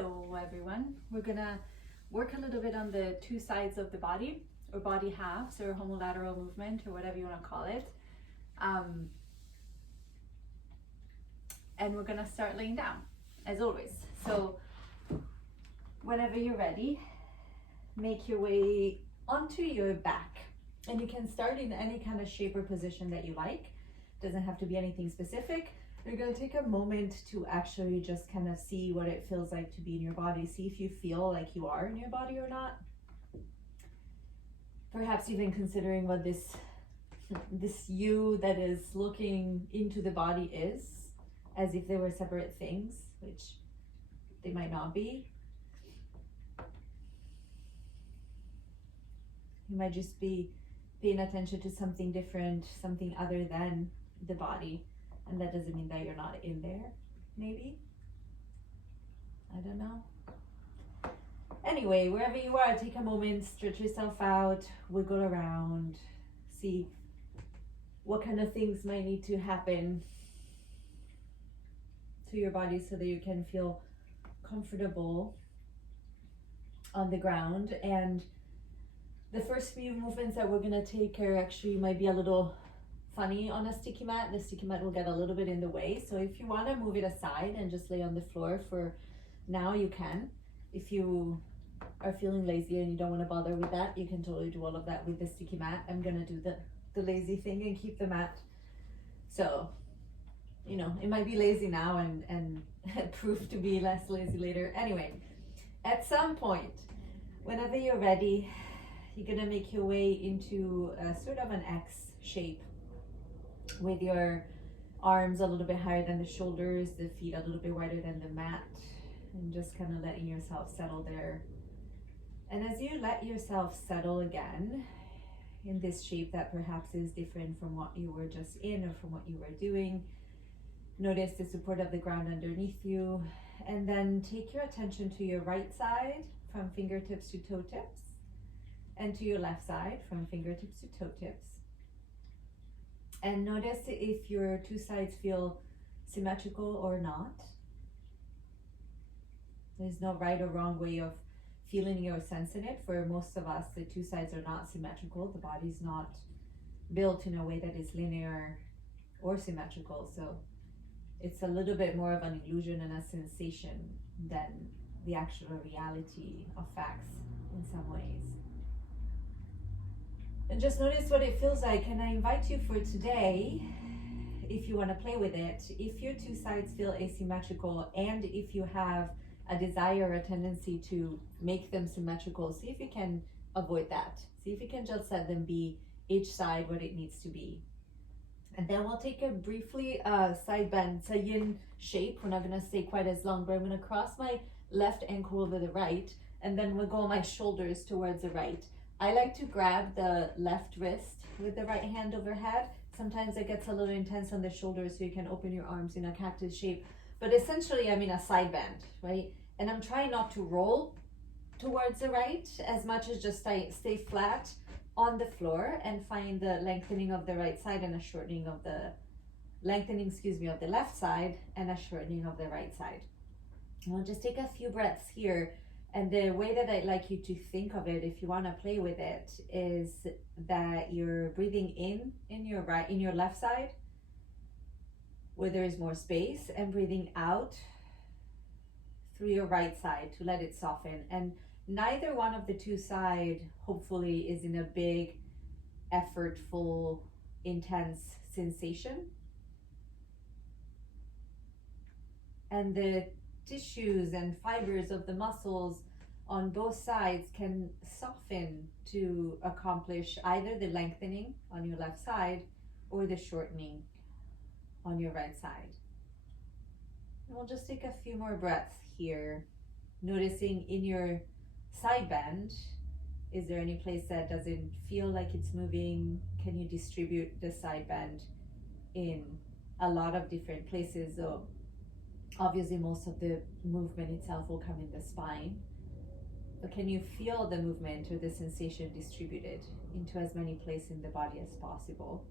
Hello everyone. We're gonna work a little bit on the two sides of the body, or body halves, or homolateral movement, or whatever you want to call it. And we're gonna start laying down, as always. So whenever you're ready, make your way onto your back. And you can start in any kind of shape or position that you like. Doesn't have to be anything specific. You're going to take a moment to actually just kind of see what it feels like to be in your body. See if you feel like you are in your body or not. Perhaps even considering what this you that is looking into the body is, as if they were separate things, which they might not be. You might just be paying attention to something different, something other than the body. And that doesn't mean that you're not in there, maybe. I don't know. Anyway, wherever you are, take a moment, stretch yourself out, wiggle around, see what kind of things might need to happen to your body so that you can feel comfortable on the ground. And the first few movements that we're gonna take are actually might be a little funny on a sticky mat. The sticky mat will get a little bit in the way. So if you want to move it aside and just lay on the floor for now, you can. If you are feeling lazy and you don't want to bother with that, you can totally do all of that with the sticky mat. I'm going to do the lazy thing and keep the mat. So, you know, it might be lazy now and prove to be less lazy later. Anyway, at some point, whenever you're ready, you're going to make your way into a sort of an X shape, with your arms a little bit higher than the shoulders, the feet a little bit wider than the mat, and just kind of letting yourself settle there. And as you let yourself settle again in this shape that perhaps is different from what you were just in or from what you were doing, notice the support of the ground underneath you, and then take your attention to your right side from fingertips to toe tips, and to your left side from fingertips to toe tips. And notice if your two sides feel symmetrical or not. There's no right or wrong way of feeling it or sensing it. For most of us, the two sides are not symmetrical. The body's not built in a way that is linear or symmetrical. So it's a little bit more of an illusion and a sensation than the actual reality of facts in some ways. And just notice what it feels like. And I invite you for today, if you want to play with it, if your two sides feel asymmetrical and if you have a desire or a tendency to make them symmetrical, see if you can avoid that. See if you can just let them be each side what it needs to be. And then we'll take a briefly side bend. It's a yin shape. We're not going to stay quite as long, but I'm going to cross my left ankle over the right, and then wiggle my shoulders towards the right. I like to grab the left wrist with the right hand overhead. Sometimes it gets a little intense on the shoulders, so you can open your arms in a cactus shape. But essentially, I'm in a side bend, right? And I'm trying not to roll towards the right as much as just stay flat on the floor and find the lengthening of the right side and a shortening of the of the left side and a shortening of the right side. And we'll just take a few breaths here. And the way that I'd like you to think of it, if you want to play with it, is that you're breathing in your left side, where there is more space, and breathing out through your right side to let it soften. And neither one of the two sides, hopefully, is in a big, effortful, intense sensation. And the tissues and fibers of the muscles on both sides can soften to accomplish either the lengthening on your left side or the shortening on your right side. And we'll just take a few more breaths here, noticing in your side bend, is there any place that doesn't feel like it's moving? Can you distribute the side bend in a lot of different places? So obviously, most of the movement itself will come in the spine, but can you feel the movement or the sensation distributed into as many places in the body as possible?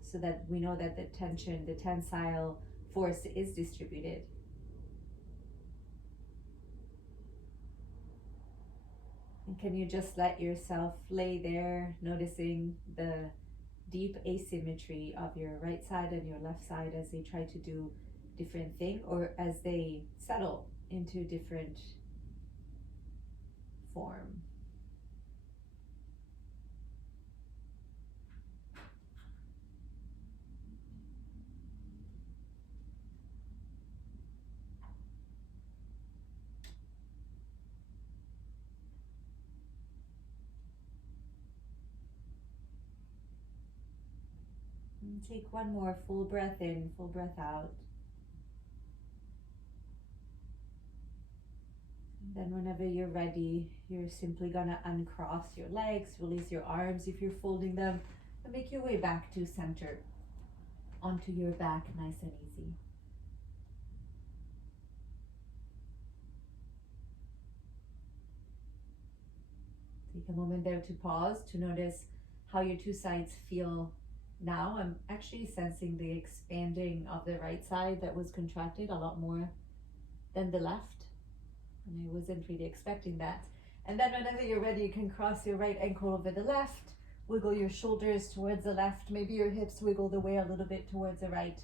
So that we know that the tension, the tensile force is distributed. And can you just let yourself lay there, noticing the deep asymmetry of your right side and your left side as they try to do different thing, or as they settle into different form. And take one more full breath in, full breath out. Then whenever you're ready, you're simply gonna uncross your legs, release your arms if you're folding them, and make your way back to center, onto your back, nice and easy. Take a moment there to pause, to notice how your two sides feel now. I'm actually sensing the expanding of the right side that was contracted a lot more than the left. And I wasn't really expecting that. And then whenever you're ready, you can cross your right ankle over the left, wiggle your shoulders towards the left, maybe your hips wiggle the way a little bit towards the right.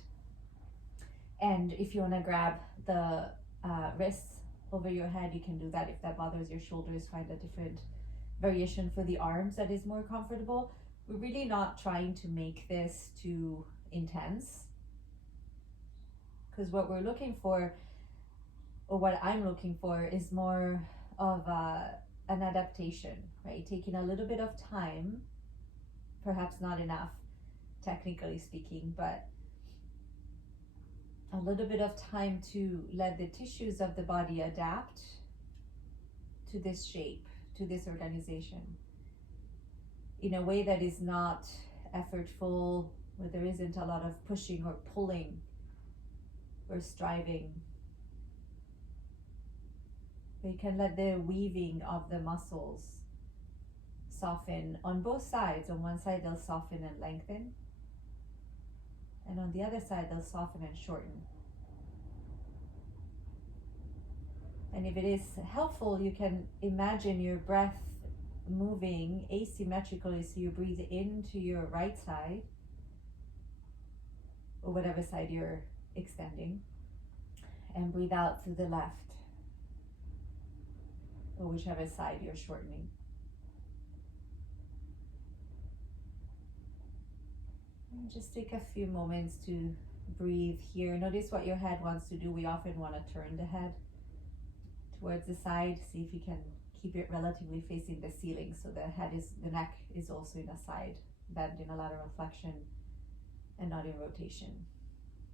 And if you want to grab the wrists over your head, you can do that. If that bothers your shoulders, find a different variation for the arms that is more comfortable. We're really not trying to make this too intense, because what we're looking for, or what I'm looking for, is more of an adaptation, right? Taking a little bit of time, perhaps not enough, technically speaking, but a little bit of time to let the tissues of the body adapt to this shape, to this organization, in a way that is not effortful, where there isn't a lot of pushing or pulling or striving. But you can let the weaving of the muscles soften on both sides. On one side, they'll soften and lengthen, and on the other side, they'll soften and shorten. And if it is helpful, you can imagine your breath moving asymmetrically, so you breathe into your right side, or whatever side you're extending, and breathe out through the left, or whichever side you're shortening. And just take a few moments to breathe here. Notice what your head wants to do. We often want to turn the head towards the side. See if you can keep it relatively facing the ceiling, so the neck is also in a side bend, in a lateral flexion, and not in rotation.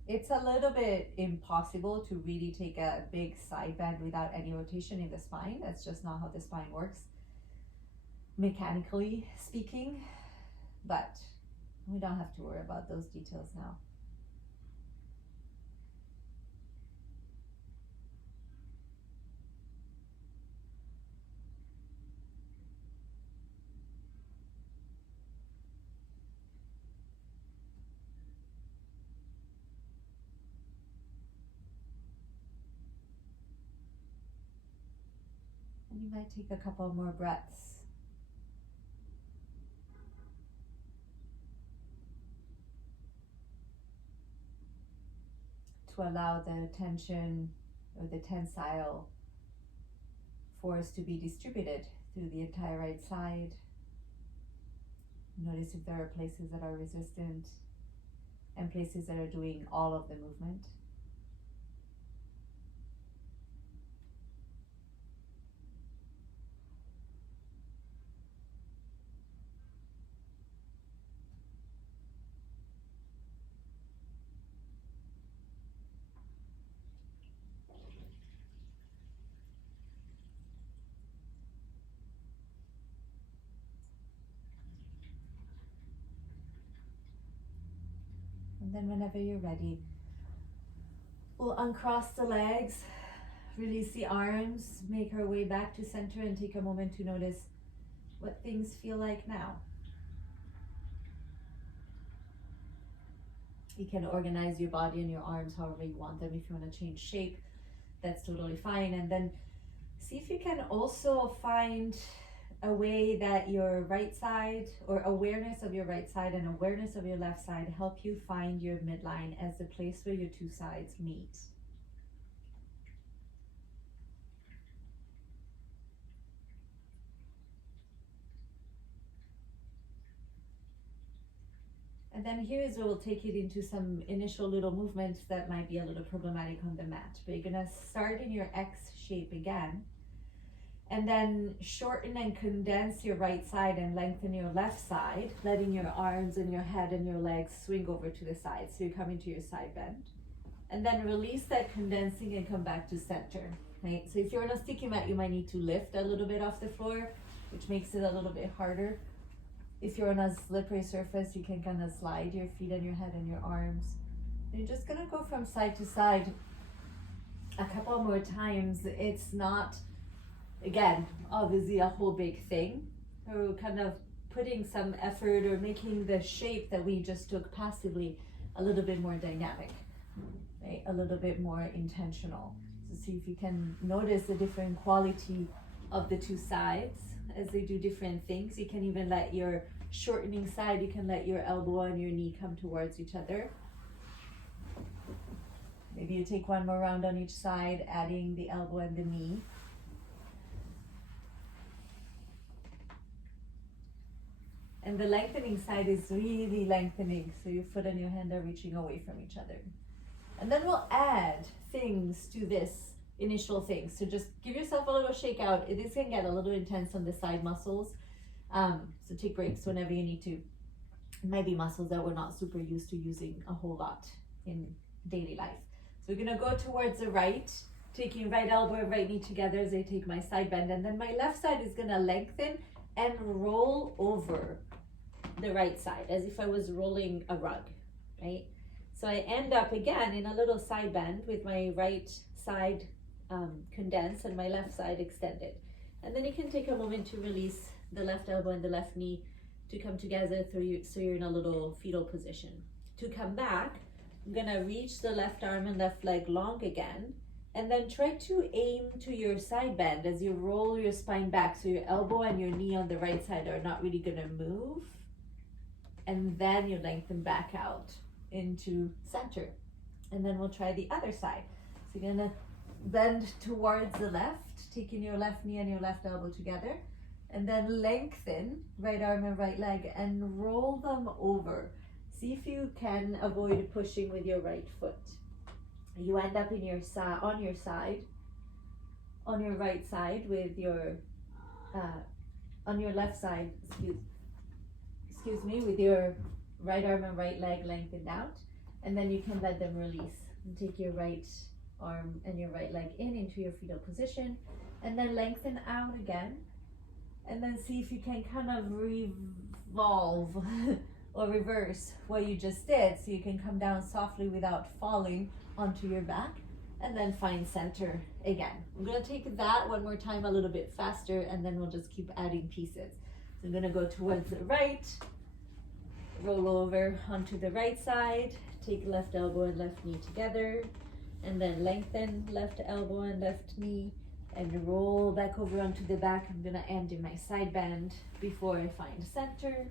It's a little bit impossible to really take a big side bend without any rotation in the spine. That's just not how the spine works, mechanically speaking, but we don't have to worry about those details now. And you might take a couple more breaths. To allow the tension or the tensile force to be distributed through the entire right side. Notice if there are places that are resistant and places that are doing all of the movement. And then whenever you're ready, we'll uncross the legs, release the arms, make our way back to center, and take a moment to notice what things feel like now. You can organize your body and your arms however you want them. If you want to change shape, that's totally fine. And then see if you can also find a way that your right side, or awareness of your right side and awareness of your left side, help you find your midline as the place where your two sides meet. And then here is where we'll take it into some initial little movements that might be a little problematic on the mat. But you're gonna start in your X shape again, and then shorten and condense your right side and lengthen your left side, letting your arms and your head and your legs swing over to the side. So you're coming to your side bend. And then release that condensing and come back to center, right? So if you're on a sticky mat, you might need to lift a little bit off the floor, which makes it a little bit harder. If you're on a slippery surface, you can kind of slide your feet and your head and your arms. And you're just gonna go from side to side a couple more times. It's not, again, obviously a whole big thing. We're kind of putting some effort or making the shape that we just took passively a little bit more dynamic, right? A little bit more intentional. So see if you can notice the different quality of the two sides as they do different things. You can even let your shortening side, you can let your elbow and your knee come towards each other. Maybe you take one more round on each side, adding the elbow and the knee. And the lengthening side is really lengthening, so your foot and your hand are reaching away from each other. And then we'll add things to this initial thing. So just give yourself a little shake out. It is gonna get a little intense on the side muscles. So take breaks whenever you need to. It might be muscles that we're not super used to using a whole lot in daily life. So we're gonna go towards the right, taking right elbow and right knee together as I take my side bend. And then my left side is gonna lengthen and roll over the right side as if I was rolling a rug, right? So I end up again in a little side bend with my right side condensed and my left side extended. And then you can take a moment to release the left elbow and the left knee to come together so you're in a little fetal position. To come back, I'm gonna reach the left arm and left leg long again, and then try to aim to your side bend as you roll your spine back so your elbow and your knee on the right side are not really gonna move. And then you lengthen back out into center. And then we'll try the other side. So you're gonna bend towards the left, taking your left knee and your left elbow together, and then lengthen right arm and right leg and roll them over. See if you can avoid pushing with your right foot. You end up in your on your right side with your on your left side, excuse me, with your right arm and right leg lengthened out, and then you can let them release and take your right arm and your right leg into your fetal position, and then lengthen out again, and then see if you can kind of revolve or reverse what you just did, so you can come down softly without falling onto your back, and then find center again. I'm gonna take that one more time a little bit faster, and then we'll just keep adding pieces. So I'm gonna go towards the right, roll over onto the right side, take left elbow and left knee together, and then lengthen left elbow and left knee, and roll back over onto the back. I'm gonna end in my side bend before I find center.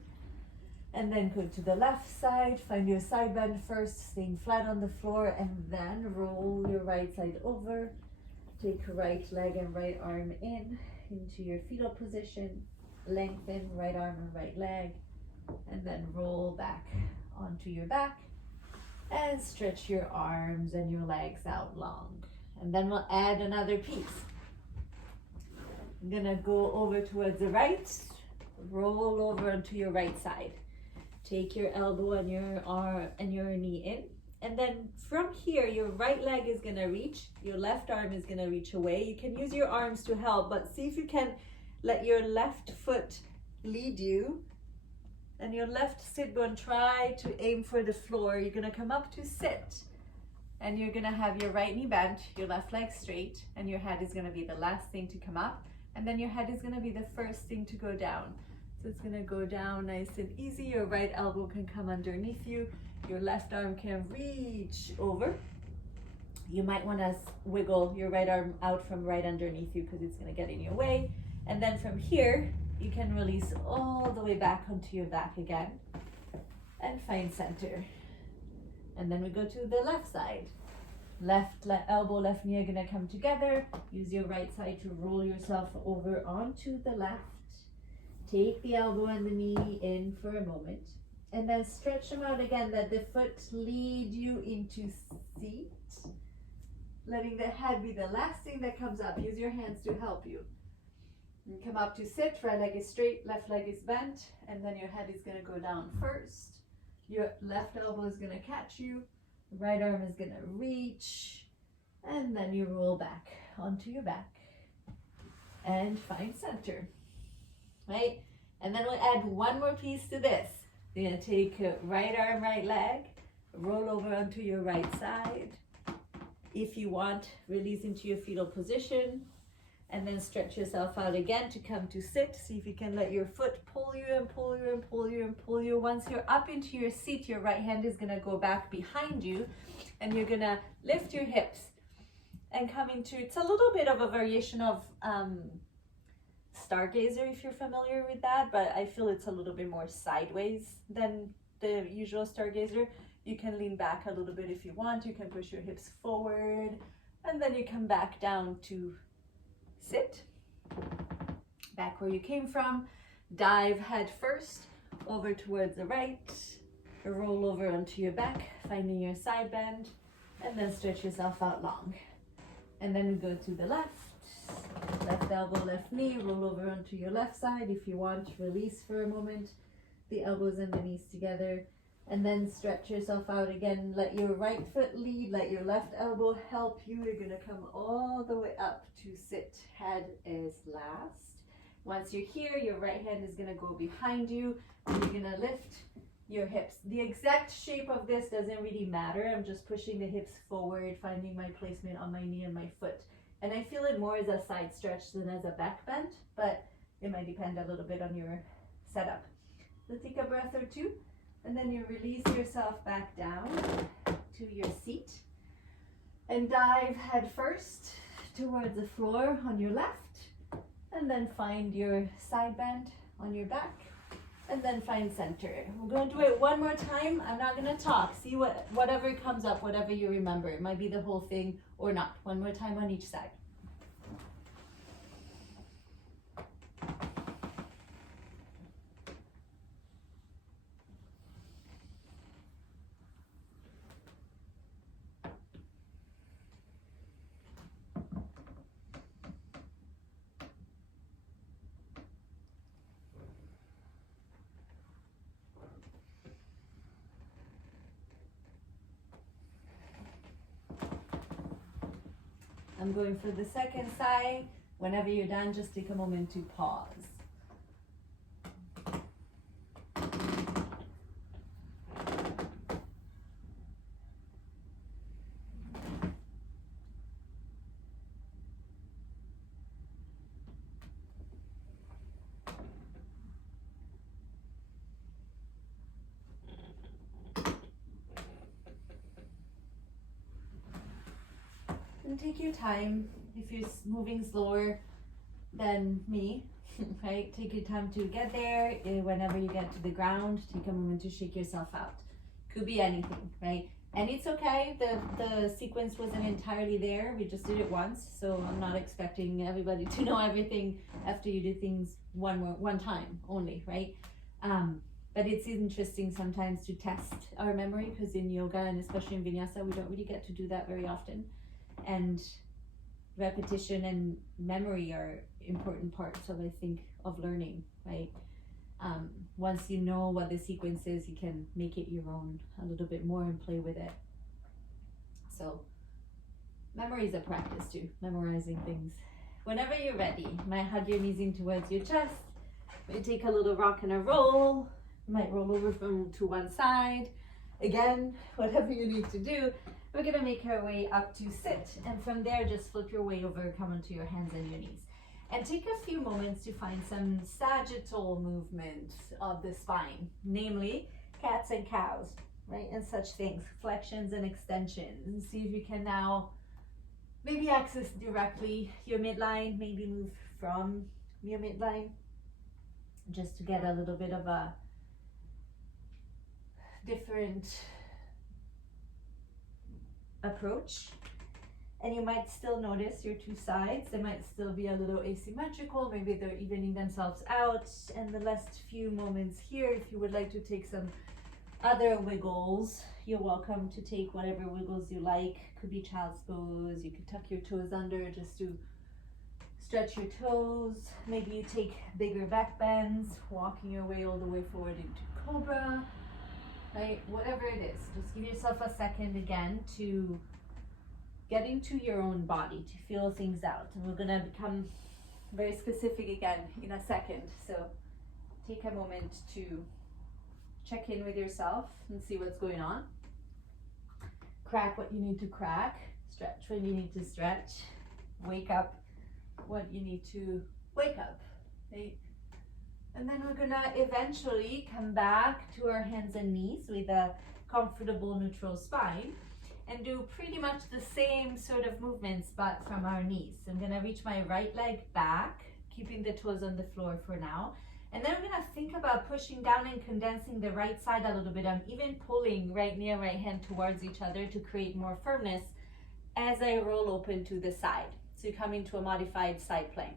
And then go to the left side, find your side bend first, staying flat on the floor, and then roll your right side over. Take right leg and right arm into your fetal position, lengthen right arm and right leg, and then roll back onto your back, and stretch your arms and your legs out long. And then we'll add another piece. I'm gonna go over towards the right, roll over onto your right side. Take your elbow and your arm and your knee in, and then from here your right leg is gonna reach, your left arm is gonna reach away. You can use your arms to help, but see if you can let your left foot lead you, and your left sit bone try to aim for the floor. You're gonna come up to sit, and you're gonna have your right knee bent, your left leg straight, and your head is gonna be the last thing to come up, and then your head is gonna be the first thing to go down. So it's gonna go down nice and easy. Your right elbow can come underneath you. Your left arm can reach over. You might want to wiggle your right arm out from right underneath you because it's going to get in your way. And then from here, you can release all the way back onto your back again and find center. And then we go to the left side. Left elbow, left knee are going to come together. Use your right side to roll yourself over onto the left. Take the elbow and the knee in for a moment. And then stretch them out again, let the foot lead you into seat. Letting the head be the last thing that comes up. Use your hands to help you. And come up to sit, right leg is straight, left leg is bent, and then your head is going to go down first. Your left elbow is going to catch you, right arm is going to reach, and then you roll back onto your back and find center, right? And then we'll add one more piece to this. You're going to take right arm, right leg, roll over onto your right side. If you want, release into your fetal position. And then stretch yourself out again to come to sit. See if you can let your foot pull you and pull you and pull you and pull you. Once you're up into your seat, your right hand is gonna go back behind you and you're gonna lift your hips and come into, it's a little bit of a variation of Stargazer if you're familiar with that, but I feel it's a little bit more sideways than the usual Stargazer. You can lean back a little bit if you want. You can push your hips forward and then you come back down to sit, back where you came from. Dive head first over towards the right, roll over onto your back, finding your side bend, and then stretch yourself out long. And then we go to the left elbow, left knee, roll over onto your left side. If you want, release for a moment, the elbows and the knees together, and then stretch yourself out again. Let your right foot lead, let your left elbow help you. You're gonna come all the way up to sit. Head is last. Once you're here, your right hand is gonna go behind you and you're gonna lift your hips. The exact shape of this doesn't really matter. I'm just pushing the hips forward, finding my placement on my knee and my foot. And I feel it more as a side stretch than as a back bend, but it might depend a little bit on your setup. So take a breath or two. And then you release yourself back down to your seat and dive head first towards the floor on your left, and then find your side bend on your back, and then find center. We're going to do it one more time. I'm not going to talk. See whatever comes up, whatever you remember. It might be the whole thing or not. One more time on each side. I'm going for the second side. Whenever you're done, just take a moment to pause. And take your time. If you're moving slower than me, right? Take your time to get there. Whenever you get to the ground, take a moment to shake yourself out. Could be anything, right? And it's okay. The sequence wasn't entirely there. We just did it once, so I'm not expecting everybody to know everything after you do things one time only, right? But it's interesting sometimes to test our memory, because in yoga and especially in vinyasa, we don't really get to do that very often. And repetition and memory are important parts of, I think, of learning, right? Once you know what the sequence is, you can make it your own a little bit more and play with it. So memory is a practice too, memorizing things. Whenever you're ready, you might hug your knees in towards your chest. You take a little rock and a roll. You might roll over to one side. Again, whatever you need to do. We're gonna make our way up to sit, and from there just flip your way over, come onto your hands and your knees. And take a few moments to find some sagittal movement of the spine, namely cats and cows. right? And such things, flexions and extensions. And see if you can now maybe access directly your midline, maybe move from your midline, just to get a little bit of a different approach. And you might still notice your two sides, they might still be a little asymmetrical, maybe they're evening themselves out. And the last few moments here, if you would like to take some other wiggles, you're welcome to take whatever wiggles you like. Could be child's pose, you could tuck your toes under just to stretch your toes. Maybe you take bigger back bends, walking your way all the way forward into cobra, right? Whatever it is, just give yourself a second again to get into your own body, to feel things out. And we're gonna become very specific again in a second. So take a moment to check in with yourself and see what's going on. Crack what you need to crack, stretch when you need to stretch, wake up what you need to wake up, right? And then we're gonna eventually come back to our hands and knees with a comfortable neutral spine and do pretty much the same sort of movements but from our knees. I'm gonna reach my right leg back, keeping the toes on the floor for now. And then we're gonna think about pushing down and condensing the right side a little bit. I'm even pulling right knee and right hand towards each other to create more firmness as I roll open to the side. So you come into a modified side plank.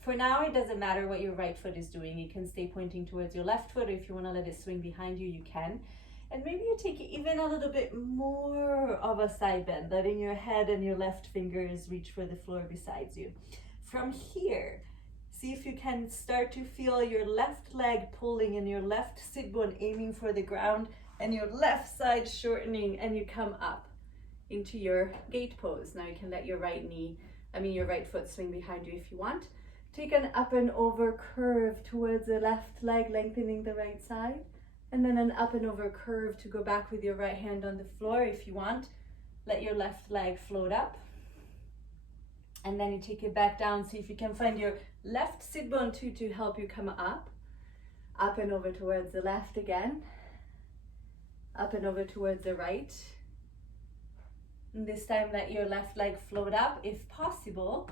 For now, it doesn't matter what your right foot is doing. You can stay pointing towards your left foot, or if you wanna let it swing behind you, you can. And maybe you take even a little bit more of a side bend, letting your head and your left fingers reach for the floor beside you. From here, see if you can start to feel your left leg pulling and your left sit bone aiming for the ground and your left side shortening, and you come up into your gate pose. Now you can let your your right foot swing behind you if you want. Take an up and over curve towards the left leg, lengthening the right side. And then an up and over curve to go back with your right hand on the floor if you want. Let your left leg float up. And then you take it back down. See if you can find your left sit bone too to help you come up. Up and over towards the left again. Up and over towards the right. And this time let your left leg float up if possible.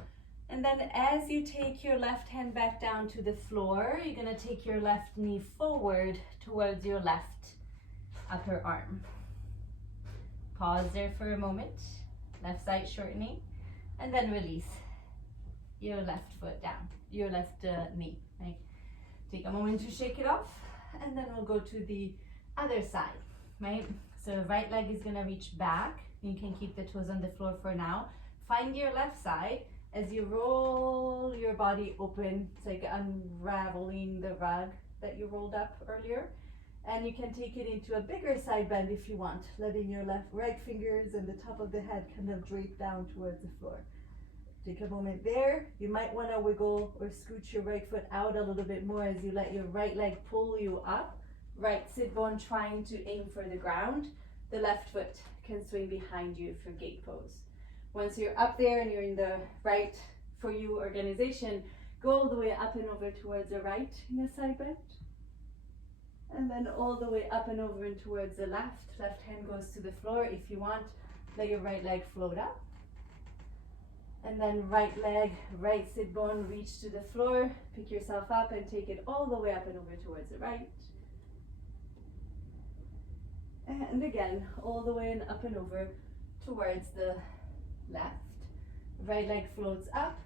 And then as you take your left hand back down to the floor, you're gonna take your left knee forward towards your left upper arm. Pause there for a moment, left side shortening, and then release your left foot down, your left knee, right? Take a moment to shake it off, and then we'll go to the other side, right? So right leg is gonna reach back. You can keep the toes on the floor for now. Find your left side. As you roll your body open, it's like unraveling the rug that you rolled up earlier. And you can take it into a bigger side bend if you want, letting your right fingers and the top of the head kind of drape down towards the floor. Take a moment there. You might want to wiggle or scooch your right foot out a little bit more as you let your right leg pull you up. Right sit bone trying to aim for the ground. The left foot can swing behind you for gate pose. Once you're up there and you're in the right for you organization, go all the way up and over towards the right in a side bend. And then all the way up and over and towards the left. Left hand goes to the floor. If you want, let your right leg float up. And then right leg, right sit bone, reach to the floor. Pick yourself up and take it all the way up and over towards the right. And again, all the way and up and over towards the left. Right leg floats up.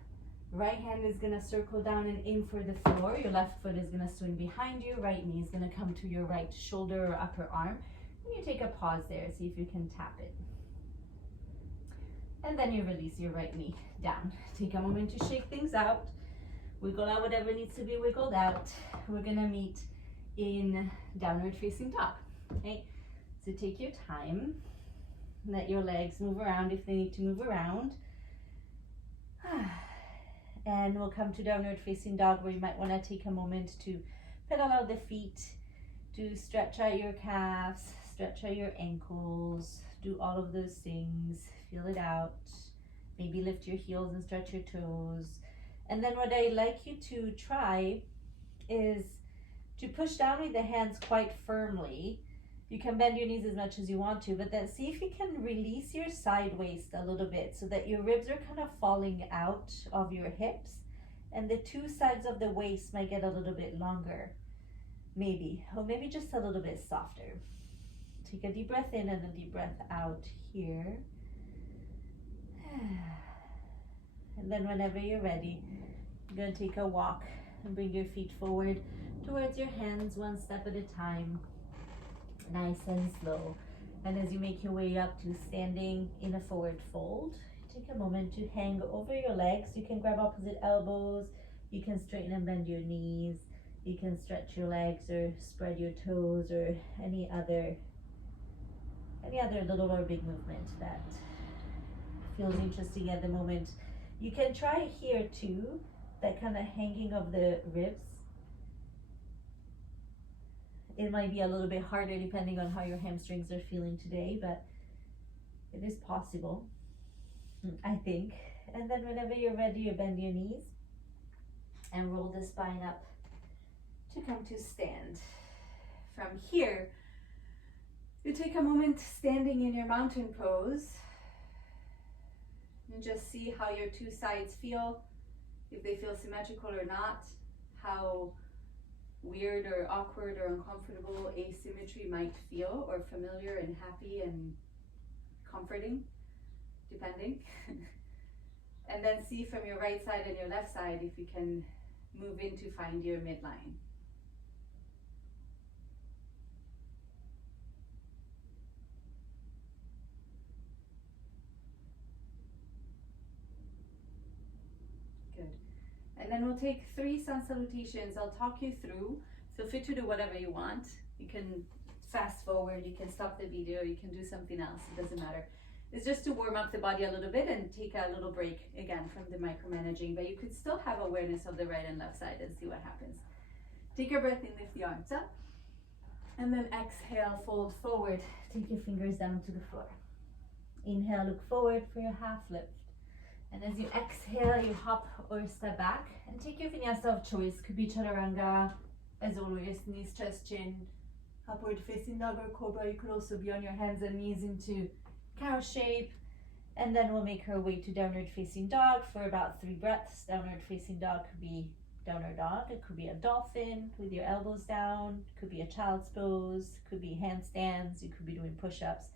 Right hand is gonna circle down and aim for the floor. Your left foot is gonna swing behind you. Right knee is gonna come to your right shoulder or upper arm. And you take a pause there, see if you can tap it. And then you release your right knee down. Take a moment to shake things out. Wiggle out whatever needs to be wiggled out. We're gonna meet in downward facing dog, okay? So take your time. Let your legs move around if they need to move around. And we'll come to downward facing dog, where you might want to take a moment to pedal out the feet, to stretch out your calves, stretch out your ankles, do all of those things, feel it out. Maybe lift your heels and stretch your toes. And then what I like you to try is to push down with the hands quite firmly You can bend your knees as much as you want to, but then see if you can release your side waist a little bit so that your ribs are kind of falling out of your hips and the two sides of the waist might get a little bit longer, maybe, or maybe just a little bit softer. Take a deep breath in and a deep breath out here. And then whenever you're ready, you're going to take a walk and bring your feet forward towards your hands, one step at a time. Nice and slow. And as you make your way up to standing in a forward fold, take a moment to hang over your legs. You can grab opposite elbows, you can straighten and bend your knees, you can stretch your legs or spread your toes or any other little or big movement that feels interesting at the moment. You can try here too, that kind of hanging of the ribs. It might be a little bit harder depending on how your hamstrings are feeling today, but it is possible, I think. And then whenever you're ready, you bend your knees and roll the spine up to come to stand. From here, you take a moment standing in your mountain pose and just see how your two sides feel, if they feel symmetrical or not, how weird or awkward or uncomfortable asymmetry might feel, or familiar and happy and comforting, depending. And then see from your right side and your left side if you can move in to find your midline. Good. And then we'll take 3 sun salutations. I'll talk you through. Feel free to do whatever you want. You can fast forward, you can stop the video, you can do something else, it doesn't matter. It's just to warm up the body a little bit and take a little break again from the micromanaging, but you could still have awareness of the right and left side and see what happens. Take a breath in, lift the arms up, and then exhale, fold forward. Take your fingers down to the floor. Inhale, look forward for your half lift. And as you exhale, you hop or step back and take your vinyasa of choice. Could be chaturanga, as always, knees, chest, chin, upward facing dog or cobra. You could also be on your hands and knees into cow shape. And then we'll make our way to downward facing dog for about 3 breaths. Downward facing dog could be downward dog. It could be a dolphin with your elbows down. It could be a child's pose. It could be handstands. You could be doing push-ups.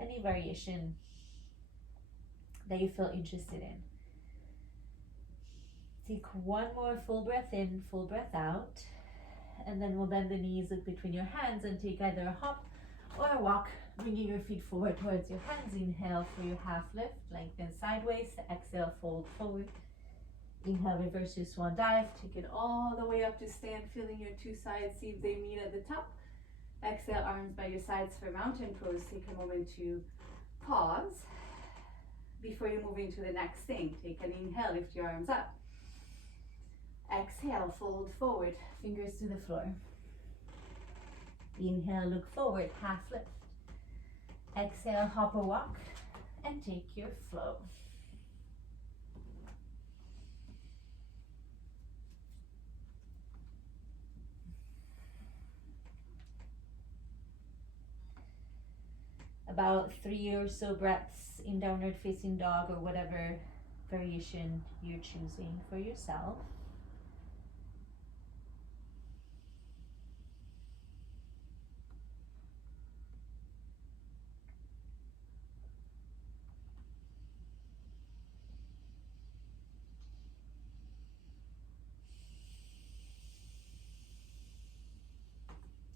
Any variation that you feel interested in. Take one more full breath in, full breath out, and then we'll bend the knees, look between your hands, and take either a hop or a walk, bringing your feet forward towards your hands. Inhale for your half lift, lengthen sideways. Exhale, fold forward. Inhale, reverse your swan dive. Take it all the way up to stand, feeling your two sides, see if they meet at the top. Exhale, arms by your sides for mountain pose. Take a moment to pause before you move into the next thing. Take an inhale, lift your arms up. Exhale, fold forward, fingers to the floor. Inhale, look forward, half lift. Exhale, hop or walk, and take your flow. About 3 or so breaths in downward facing dog or whatever variation you're choosing for yourself.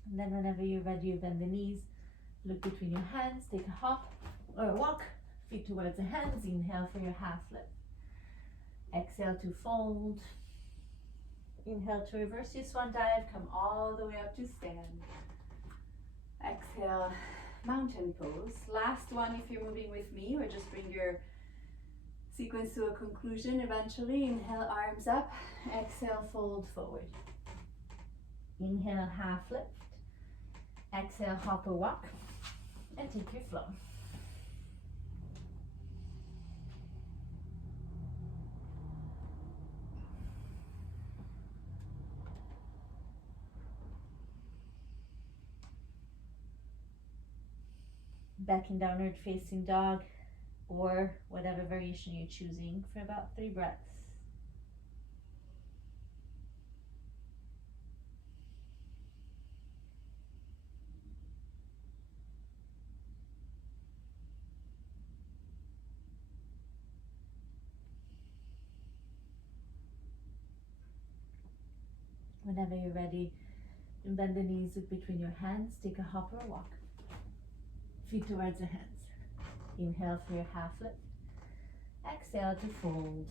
And then whenever you're ready, you bend the knees. Look between your hands, take a hop or a walk, feet towards the hands. Inhale for your half lift. Exhale to fold. Inhale to reverse your swan dive, come all the way up to stand. Exhale, mountain pose. Last one if you're moving with me, or just bring your sequence to a conclusion eventually. Inhale, arms up. Exhale, fold forward. Inhale, half lift. Exhale, hop or walk, and take your flow. back in downward facing dog or whatever variation you're choosing for about 3 breaths. Whenever you're ready, bend the knees, look between your hands, take a hop or a walk. Feet towards your hands. Inhale for your half lift. Exhale to fold.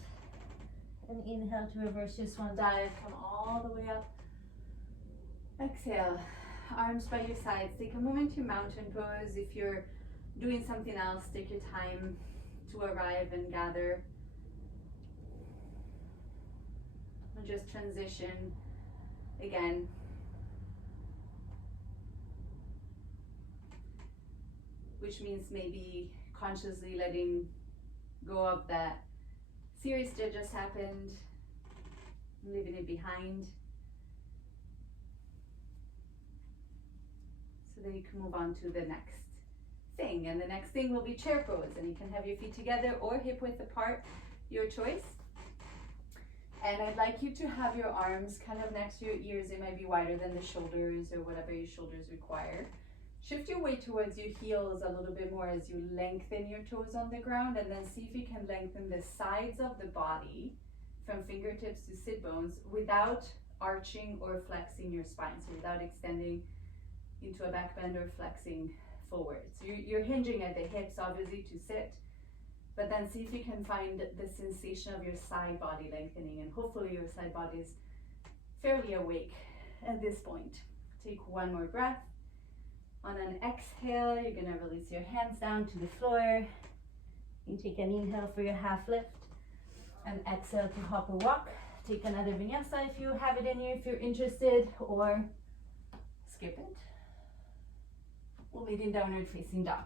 And inhale to reverse your swan dive, come all the way up. Exhale, arms by your sides. Take a moment to mountain pose. If you're doing something else, take your time to arrive and gather. And just transition again. Which means maybe consciously letting go of that series that just happened, leaving it behind, so that you can move on to the next thing. And the next thing will be chair pose, and you can have your feet together or hip width apart, your choice. And I'd like you to have your arms kind of next to your ears. They might be wider than the shoulders or whatever your shoulders require. Shift your weight towards your heels a little bit more as you lengthen your toes on the ground, and then see if you can lengthen the sides of the body from fingertips to sit bones without arching or flexing your spine. So without extending into a back bend or flexing forward. So you're hinging at the hips obviously to sit, but then see if you can find the sensation of your side body lengthening, and hopefully your side body is fairly awake at this point. Take one more breath. On an exhale, you're gonna release your hands down to the floor. You take an inhale for your half lift, and exhale to hop or walk. Take another vinyasa if you have it in you, if you're interested, or skip it. We'll meet in downward facing dog.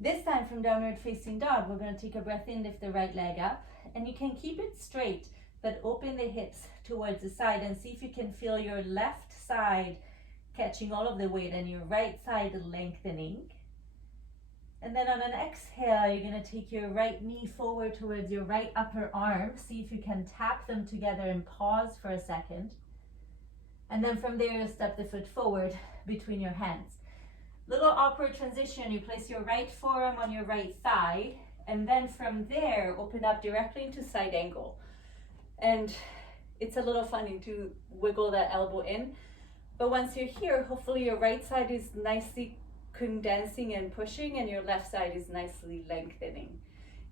This time from downward facing dog, we're gonna take a breath in, lift the right leg up, and you can keep it straight, but open the hips towards the side and see if you can feel your left side catching all of the weight and your right side lengthening. And then on an exhale, you're gonna take your right knee forward towards your right upper arm. See if you can tap them together and pause for a second. And then from there, you'll step the foot forward between your hands. Little awkward transition, you place your right forearm on your right thigh, and then from there, open up directly into side angle. And it's a little funny to wiggle that elbow in, but once you're here, hopefully your right side is nicely condensing and pushing, and your left side is nicely lengthening.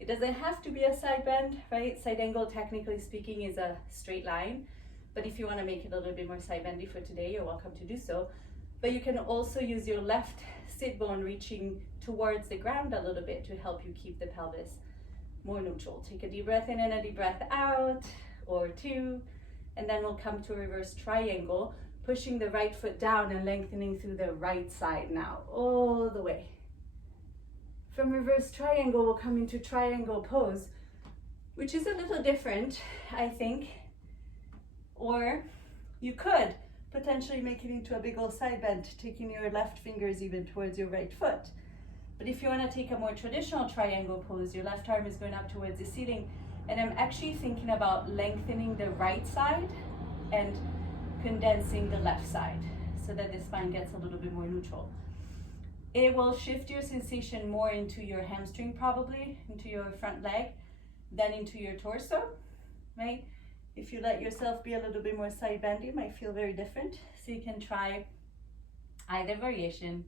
It doesn't have to be a side bend, right? Side angle, technically speaking, is a straight line, but if you want to make it a little bit more side bendy for today, you're welcome to do so. But you can also use your left sit bone reaching towards the ground a little bit to help you keep the pelvis more neutral. Take a deep breath in and a deep breath out, or two, and then we'll come to a reverse triangle, pushing the right foot down and lengthening through the right side now, all the way. From reverse triangle, we'll come into triangle pose, which is a little different, I think. Or you could potentially make it into a big old side bend, taking your left fingers even towards your right foot. But if you want to take a more traditional triangle pose, your left arm is going up towards the ceiling, and I'm actually thinking about lengthening the right side and condensing the left side so that the spine gets a little bit more neutral. It will shift your sensation more into your hamstring, probably into your front leg, than into your torso, right? If you let yourself be a little bit more side bendy, it might feel very different. So you can try either variation,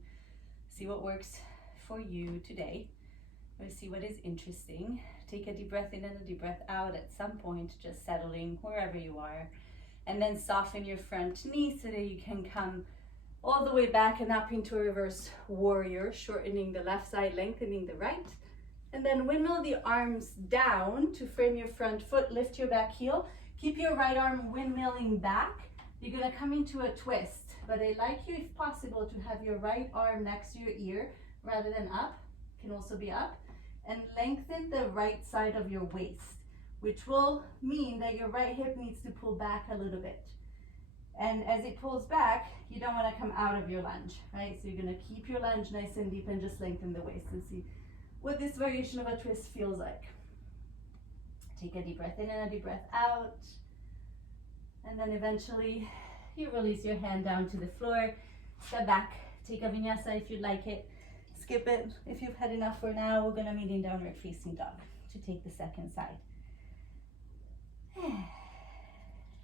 see what works for you today, or see what is interesting. Take a deep breath in and a deep breath out at some point, just settling wherever you are. And then soften your front knee so that you can come all the way back and up into a reverse warrior, shortening the left side, lengthening the right. And then windmill the arms down to frame your front foot, lift your back heel. Keep your right arm windmilling back. You're gonna come into a twist, but I'd like you, if possible, to have your right arm next to your ear rather than up, can also be up, and lengthen the right side of your waist, which will mean that your right hip needs to pull back a little bit. And as it pulls back, you don't want to come out of your lunge, right? So you're going to keep your lunge nice and deep and just lengthen the waist and see what this variation of a twist feels like. Take a deep breath in and a deep breath out. And then eventually you release your hand down to the floor, step back, take a vinyasa if you'd like it, skip it if you've had enough for now. We're going to meet in downward facing dog to take the second side.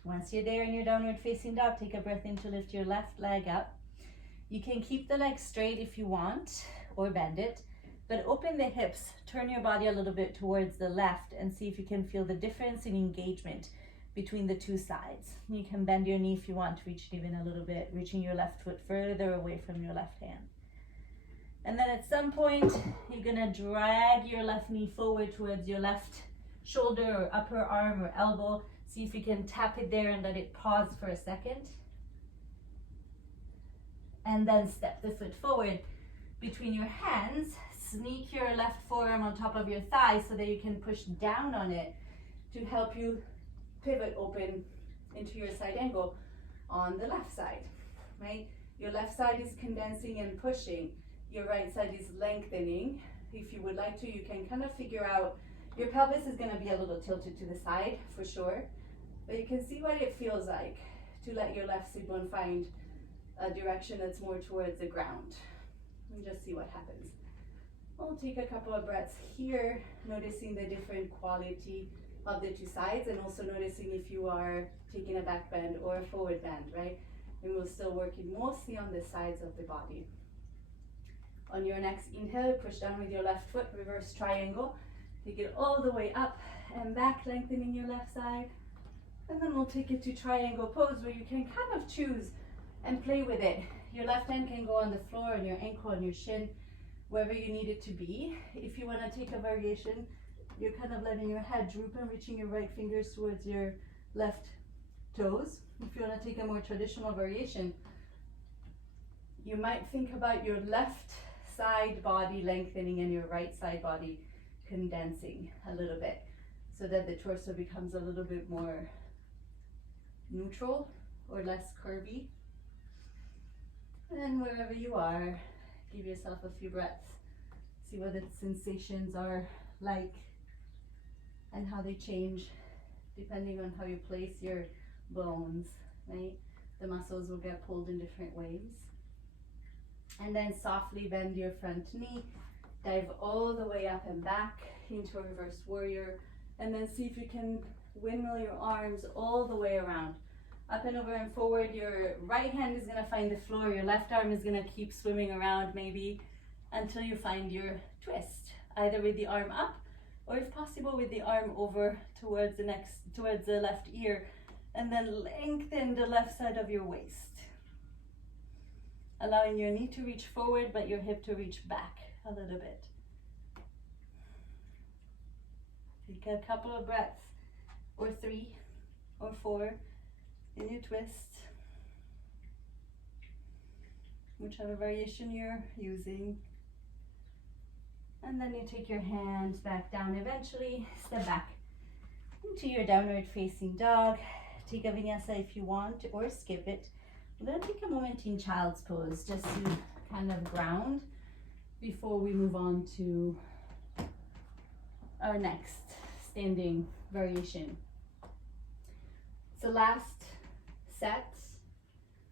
Once you're there in your downward facing dog, take a breath in to lift your left leg up. You can keep the leg straight if you want, or bend it, but open the hips, turn your body a little bit towards the left and see if you can feel the difference in engagement between the two sides. You can bend your knee if you want to reach it even a little bit, reaching your left foot further away from your left hand. And then at some point, you're gonna drag your left knee forward towards your left shoulder or upper arm or elbow. See if you can tap it there and let it pause for a second. And then step the foot forward between your hands. Sneak your left forearm on top of your thigh so that you can push down on it to help you pivot open into your side angle on the left side, right? Your left side is condensing and pushing. Your right side is lengthening. If you would like to, you can kind of figure out, your pelvis is gonna be a little tilted to the side for sure, but you can see what it feels like to let your left sit bone find a direction that's more towards the ground. And just see what happens. We'll take a couple of breaths here, noticing the different quality of the two sides and also noticing if you are taking a back bend or a forward bend, right? And we'll still working mostly on the sides of the body. On your next inhale, push down with your left foot, reverse triangle. Take it all the way up and back, lengthening your left side. And then we'll take it to triangle pose where you can kind of choose and play with it. Your left hand can go on the floor, on your ankle, on your shin, wherever you need it to be. If you want to take a variation, you're kind of letting your head droop and reaching your right fingers towards your left toes. If you want to take a more traditional variation, you might think about your left side body lengthening and your right side body condensing a little bit so that the torso becomes a little bit more neutral or less curvy. And wherever you are, give yourself a few breaths. See what the sensations are like and how they change depending on how you place your bones, right? The muscles will get pulled in different ways. And then softly bend your front knee, dive all the way up and back into a reverse warrior, and then see if you can windmill your arms all the way around. Up and over and forward, your right hand is gonna find the floor, your left arm is gonna keep swimming around maybe until you find your twist, either with the arm up or if possible with the arm over towards the left ear, and then lengthen the left side of your waist. Allowing your knee to reach forward, but your hip to reach back a little bit. Take a couple of breaths, or 3 or 4 in your twist, whichever variation you're using. And then you take your hands back down eventually, step back into your downward facing dog. Take a vinyasa if you want, or skip it. We're going to take a moment in child's pose just to kind of ground before we move on to our next standing variation. It's the last set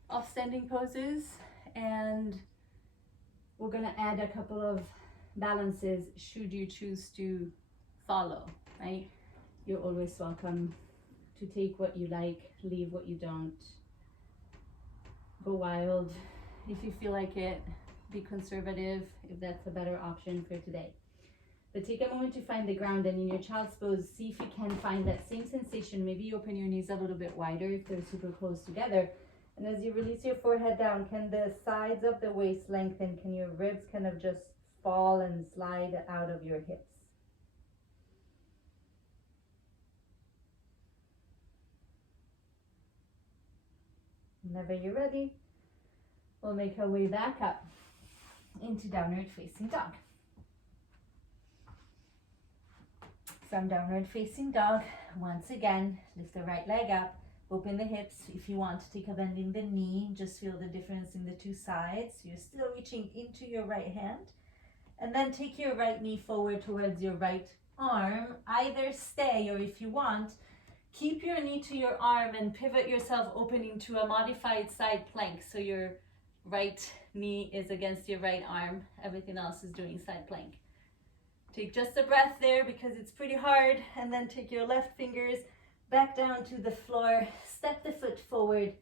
of standing poses, and we're going to add a couple of balances should you choose to follow, right? You're always welcome to take what you like, leave what you don't. Go wild if you feel like it. Be conservative if that's a better option for today. But take a moment to find the ground, and in your child's pose, see if you can find that same sensation. Maybe open your knees a little bit wider if they're super close together. And as you release your forehead down, can the sides of the waist lengthen? Can your ribs kind of just fall and slide out of your hips? Whenever you're ready, we'll make our way back up into downward facing dog. From downward facing dog, once again, lift the right leg up, Open the hips. If you want to take a bend in the knee, just feel the difference in the two sides. You're still reaching into your right hand. And then take your right knee forward towards your right arm. Either stay, or if you want, keep your knee to your arm and pivot yourself open into a modified side plank. So your right knee is against your right arm. Everything else is doing side plank. Take just a breath there because it's pretty hard. And then take your left fingers back down to the floor. Step the foot forward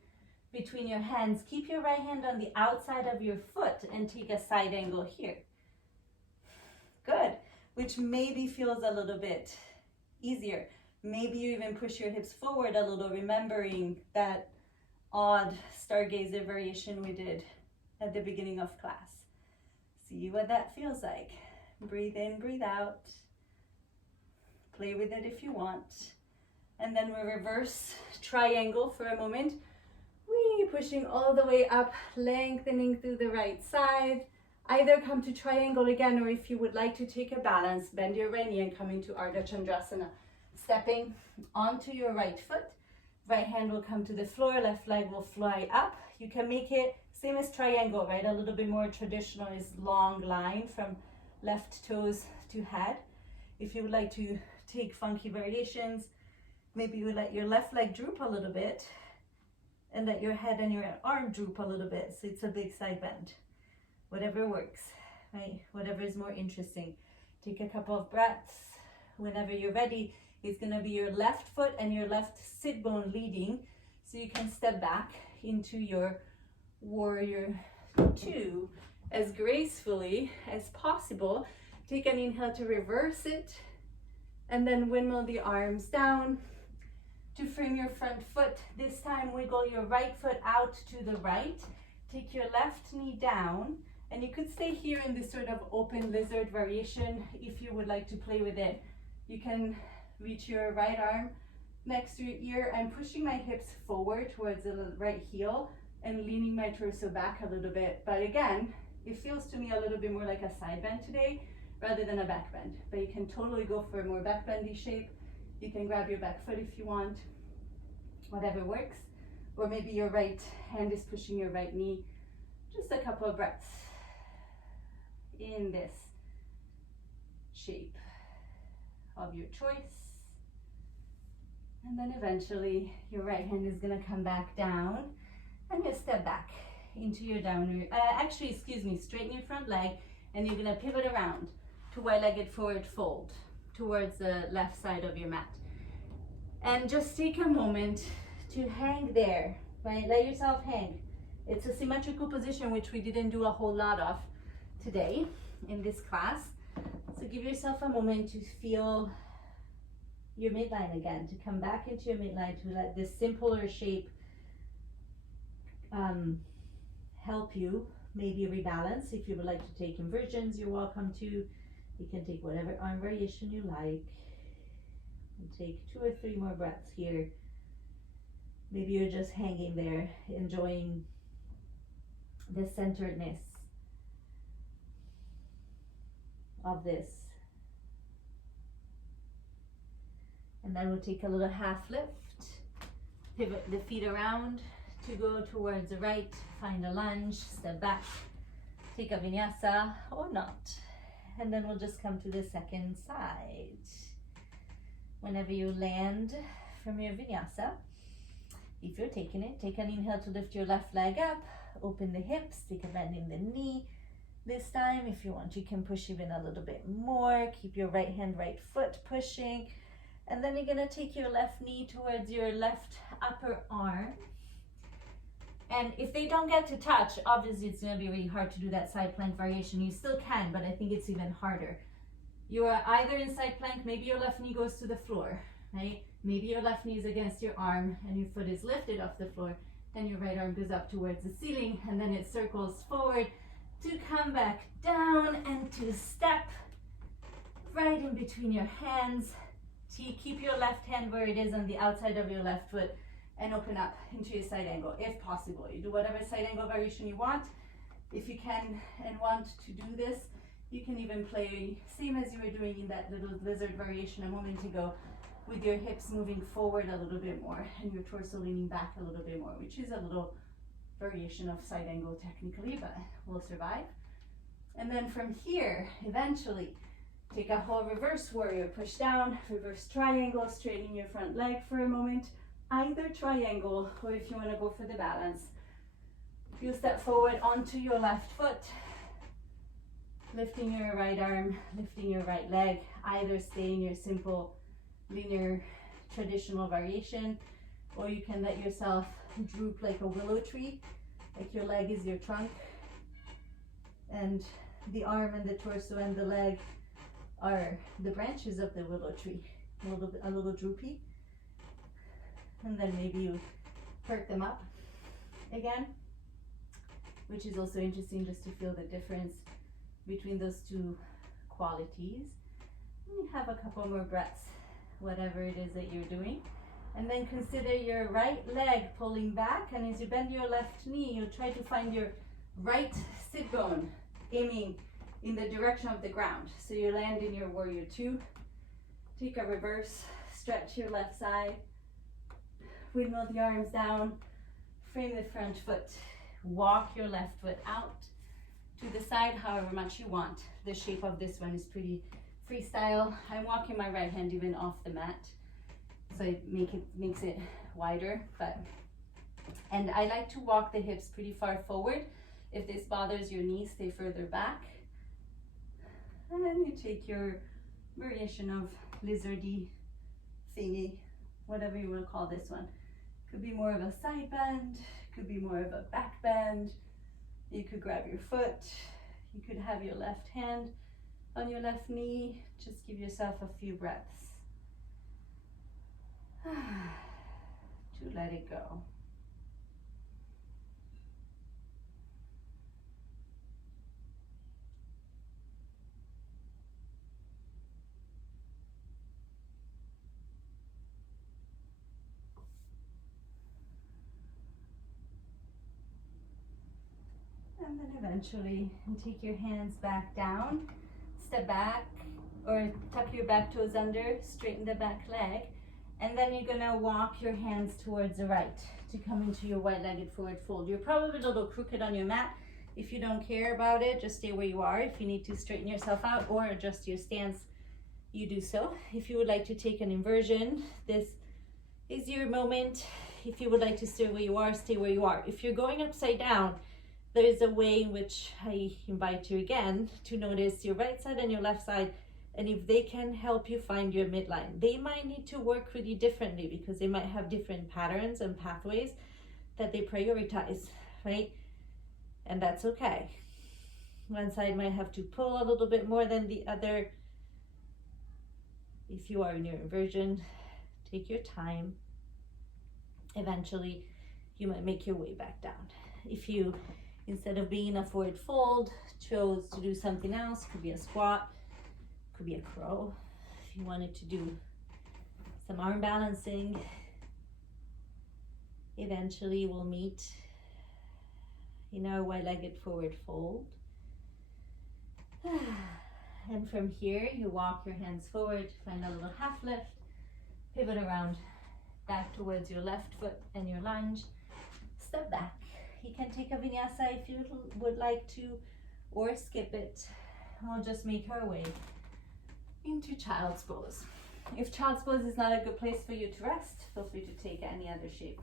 between your hands. Keep your right hand on the outside of your foot and take a side angle here. Good. Which maybe feels a little bit easier. Maybe you even push your hips forward a little, remembering that odd stargazer variation we did at the beginning of class. See what that feels like. Breathe in, breathe out. Play with it if you want. And then we reverse triangle for a moment. Whee, pushing all the way up, lengthening through the right side. Either come to triangle again, or if you would like to take a balance, bend your right knee and come into Ardha Chandrasana. Stepping onto your right foot. Right hand will come to the floor, left leg will fly up. You can make it same as triangle, right? A little bit more traditional is long line from left toes to head. If you would like to take funky variations, maybe you let your left leg droop a little bit and let your head and your arm droop a little bit. So it's a big side bend. Whatever works, right? Whatever is more interesting. Take a couple of breaths. Whenever you're ready, it's gonna be your left foot and your left sit bone leading. So you can step back into your warrior two as gracefully as possible. Take an inhale to reverse it, and then windmill the arms down to frame your front foot. This time wiggle your right foot out to the right. Take your left knee down, and you could stay here in this sort of open lizard variation if you would like to play with it. You can reach your right arm next to your ear. I'm pushing my hips forward towards the right heel and leaning my torso back a little bit. But again, it feels to me a little bit more like a side bend today rather than a back bend. But you can totally go for a more back bendy shape. You can grab your back foot if you want, whatever works. Or maybe your right hand is pushing your right knee. Just a couple of breaths in this shape of your choice. And then eventually your right hand is gonna come back down and you step back into your downward, straighten your front leg, and you're gonna pivot around to wide-legged forward fold towards the left side of your mat. And just take a moment to hang there, right? Let yourself hang. It's a symmetrical position, which we didn't do a whole lot of today in this class. So give yourself a moment to feel your midline again, to come back into your midline, to let this simpler shape help you maybe rebalance. If you would like to take inversions, you're welcome to. You can take whatever arm variation you like. And take 2 or 3 more breaths here. Maybe you're just hanging there, enjoying the centeredness of this. And then we'll take a little half lift, pivot the feet around to go towards the right, find a lunge, step back, take a vinyasa or not. And then we'll just come to the second side. Whenever you land from your vinyasa, if you're taking it, take an inhale to lift your left leg up, open the hips, take a bend in the knee. This time, if you want, you can push even a little bit more. Keep your right hand, right foot pushing. And then you're gonna take your left knee towards your left upper arm. And if they don't get to touch, obviously it's gonna be really hard to do that side plank variation. You still can, but I think it's even harder. You are either in side plank, maybe your left knee goes to the floor, right? Maybe your left knee is against your arm and your foot is lifted off the floor, and your right arm goes up towards the ceiling, and then it circles forward to come back down and to step right in between your hands. To keep your left hand where it is on the outside of your left foot and open up into your side angle if possible. You do whatever side angle variation you want. If you can and want to do this, you can even play same as you were doing in that little lizard variation a moment ago. with your hips moving forward a little bit more and your torso leaning back a little bit more, which is a little variation of side angle technically, but we'll survive. And then from here, eventually, take a whole reverse warrior, push down, reverse triangle, straighten your front leg for a moment, either triangle, or if you want to go for the balance, you'll step forward onto your left foot, lifting your right arm, lifting your right leg, either stay in your simple linear traditional variation, or you can let yourself droop like a willow tree, like your leg is your trunk, and the arm and the torso and the leg are the branches of the willow tree, a little droopy. And then maybe you perk them up again, which is also interesting just to feel the difference between those two qualities. And you have a couple more breaths, whatever it is that you're doing. And then consider your right leg pulling back, and as you bend your left knee, you'll try to find your right sit bone aiming in the direction of the ground. So you land in your warrior two, take a reverse, stretch your left side, windmill the arms down, frame the front foot, walk your left foot out to the side however much you want. The shape of this one is pretty freestyle. I'm walking my right hand even off the mat, so it makes it wider, and I like to walk the hips pretty far forward. If this bothers your knees, stay further back. And then you take your variation of lizardy thingy, whatever you want to call this one. Could be more of a side bend, could be more of a back bend. You could grab your foot, you could have your left hand on your left knee. Just give yourself a few breaths to let it go. And then eventually take your hands back down, step back, or tuck your back toes under, straighten the back leg, and then you're gonna walk your hands towards the right to come into your wide-legged forward fold. You're probably a little crooked on your mat. If you don't care about it, just stay where you are. If you need to straighten yourself out or adjust your stance, you do so. If you would like to take an inversion, this is your moment. If you would like to stay where you are, stay where you are. If you're going upside down, there is a way in which I invite you again to notice your right side and your left side, and if they can help you find your midline. They might need to work with you differently because they might have different patterns and pathways that they prioritize, right? And that's okay. One side might have to pull a little bit more than the other. If you are in your inversion, take your time. Eventually, you might make your way back down. If you, instead of being a forward fold, chose to do something else, could be a squat, could be a crow. If you wanted to do some arm balancing, eventually we'll meet in our wide-legged forward fold. And from here, you walk your hands forward, find a little half lift, pivot around back towards your left foot and your lunge, step back. You can take a vinyasa if you would like to, or skip it. We'll just make our way into child's pose. If child's pose is not a good place for you to rest, feel free to take any other shape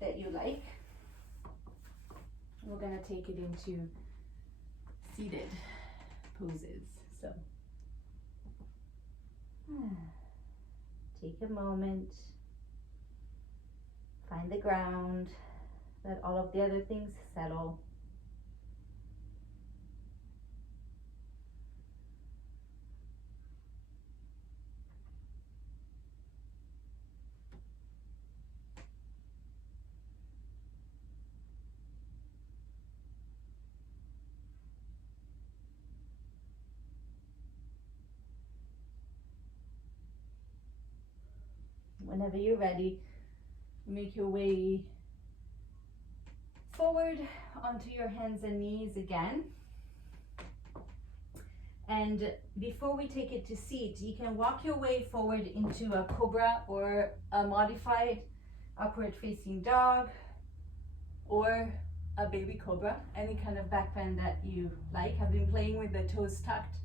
that you like. We're gonna take it into seated poses. So take a moment, find the ground, let all of the other things settle. Whenever you're ready, make your way forward onto your hands and knees again. And before we take it to seat, you can walk your way forward into a cobra or a modified upward facing dog or a baby cobra, any kind of back bend that you like. I've been playing with the toes tucked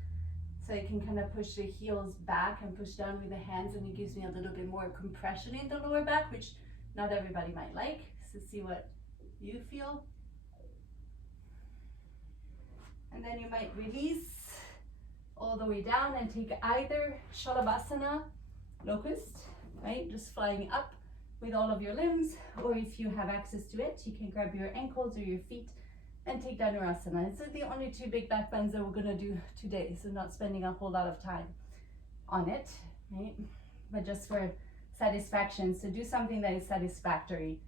so I can kind of push the heels back and push down with the hands, and it gives me a little bit more compression in the lower back, which not everybody might like. So see what you feel. And then you might release all the way down and take either Shalabhasana, locust, right? Just flying up with all of your limbs, or if you have access to it, you can grab your ankles or your feet and take Dhanurasana. These are the only two big back bends that we're gonna do today, so not spending a whole lot of time on it, right? But just for satisfaction, so do something that is satisfactory